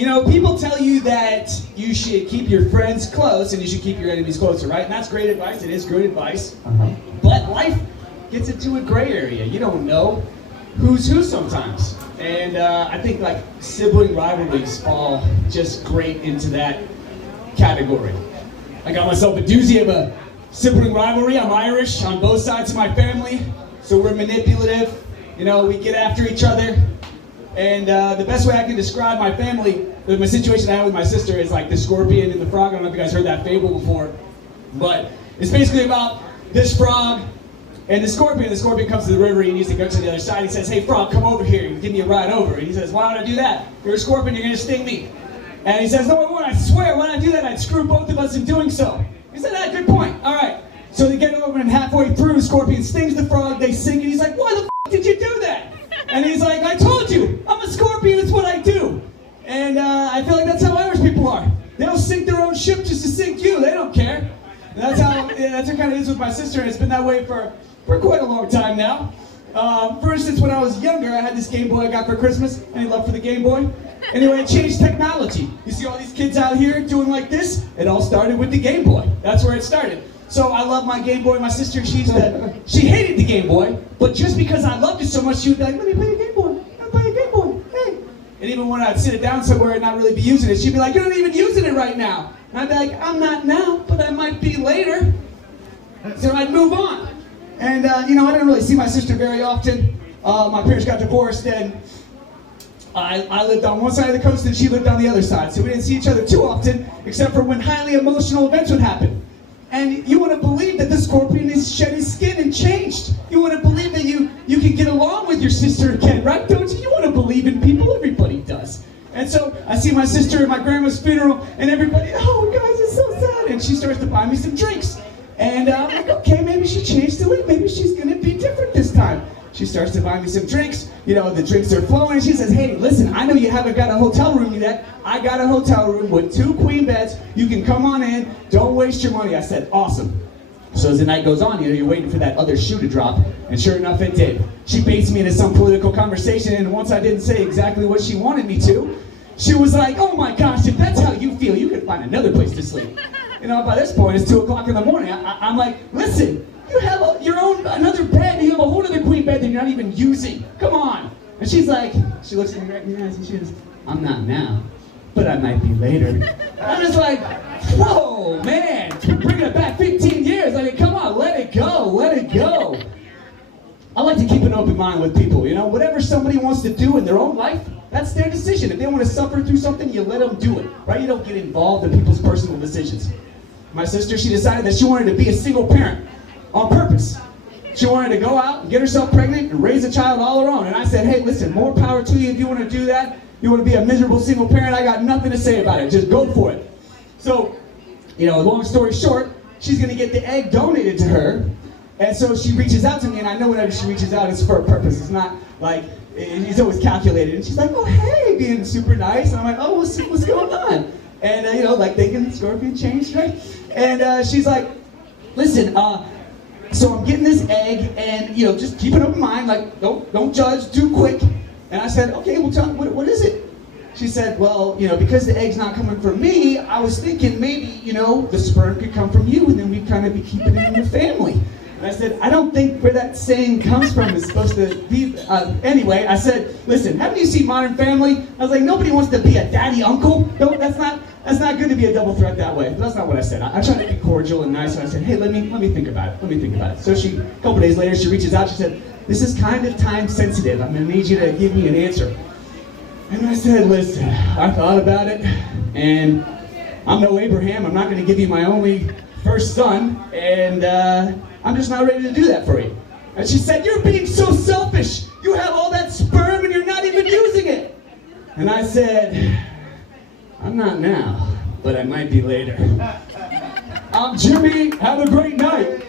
You know, people tell you that you should keep your friends close and you should keep your enemies closer, right? And that's great advice. It is good advice. But life gets into a gray area. You don't know who's who sometimes. And I think like sibling rivalries fall just great into that category. I got myself a doozy of a sibling rivalry. I'm Irish on both sides of my family, so we're manipulative. You know, we get after each other. And the best way I can describe my family, my situation I had with my sister is like the scorpion and the frog. I don't know if you guys heard that fable before, but it's basically about this frog and the scorpion. The scorpion comes to the river, he needs to go to the other side. He says, "Hey frog, come over here and give me a ride over." And he says, "Why would I do that? You're a scorpion, you're gonna sting me." And he says, "No, I won't, I swear, when I do that, I'd screw both of us in doing so." He said, "Ah, good point, all right." So they get over and halfway through, the scorpion stings the frog, they sink, and he's like, "Why the f*** did you do that?" And he's like, "I told you, I'm a scorpion, it's what I do." And I feel like that's how Irish people are. They'll sink their own ship just to sink you, they don't care. And that's how it kind of is with my sister, and it's been that way for quite a long time now. For instance, when I was younger, I had this Game Boy I got for Christmas. Any love for the Game Boy? Anyway, it changed technology. You see all these kids out here doing like this? It all started with the Game Boy. That's where it started. So I love my Game Boy. My sister, she hated the Game Boy, but just because I loved it so much, she would be like, "Let me play a Game Boy. Let me play a Game Boy. Hey." And even when I'd sit it down somewhere and not really be using it, she'd be like, "You're not even using it right now." And I'd be like, "I'm not now, but I might be later." So I'd move on. And you know, I didn't really see my sister very often. My parents got divorced, and I lived on one side of the coast and she lived on the other side. So we didn't see each other too often, except for when highly emotional events would happen. And you want to believe that the scorpion has shed his skin and changed. You want to believe that you can get along with your sister again, right? Don't you? You want to believe in people. Everybody does. And so I see my sister at my grandma's funeral, and everybody, "Oh, guys, it's so sad." And she starts to buy me some drinks. And I'm like, okay, maybe she changed the way. Maybe she's going to be different this time. She starts to buy me some drinks. You know, the drinks are flowing. She says, "Hey, listen, I know you haven't got a hotel room yet. I got a hotel room with 2 queen beds. You can come on in. Don't waste your money." I said, "Awesome." So as the night goes on, you know, you're waiting for that other shoe to drop. And sure enough, it did. She baits me into some political conversation. And once I didn't say exactly what she wanted me to, she was like, "Oh my gosh, if that's how you feel, you could find another place to sleep." You know, by this point, it's 2 o'clock in the morning. I'm like, "Listen, you have your own, another bed, and you have a whole other queen bed that you're not even using. Come on." And she's like, she looks at me right in the eyes and she goes, "I'm not now, but I might be later." I'm just like, whoa, man, bringing it back 15 years. I mean, come on, let it go, let it go. I like to keep an open mind with people, you know, whatever somebody wants to do in their own life, that's their decision. If they want to suffer through something, you let them do it, right? You don't get involved in people's personal decisions. My sister, she decided that she wanted to be a single parent on purpose. She wanted to go out and get herself pregnant and raise a child all her own. And I said, "Hey, listen, more power to you if you want to do that. You want to be a miserable single parent, I got nothing to say about it. Just go for it." So, you know, long story short, she's going to get the egg donated to her. And so she reaches out to me, and I know whenever she reaches out, it's for a purpose. It's not like, it's always calculated. And she's like, "Oh, hey," being super nice. And I'm like, "Oh, what's going on?" And, you know, like thinking the scorpion changed, right? And she's like, "Listen, so I'm getting this egg, and, you know, just keep an open mind, like, don't judge too quick." And I said, "Okay, well, tell me, what is it?" She said, "Well, you know, because the egg's not coming from me, I was thinking maybe, you know, the sperm could come from you, and then we'd kind of be keeping it in the family." And I said, "I don't think where that saying comes from is supposed to be," anyway, I said, "Listen, haven't you seen Modern Family?" I was like, "Nobody wants to be a daddy uncle. No, that's not good to be a double threat that way." But that's not what I said. I tried to be cordial and nice, and I said, "Hey, let me think about it. Let me think about it." So a couple days later, she reaches out, she said, "This is kind of time sensitive. I'm gonna need you to give me an answer." And I said, "Listen, I thought about it, and I'm no Abraham. I'm not gonna give you my only first son, and I'm just not ready to do that for you." And she said, "You're being so selfish. You have all that sperm and you're not even using it." And I said, "I'm not now, but I might be later." I'm Jimmy. Have a great night.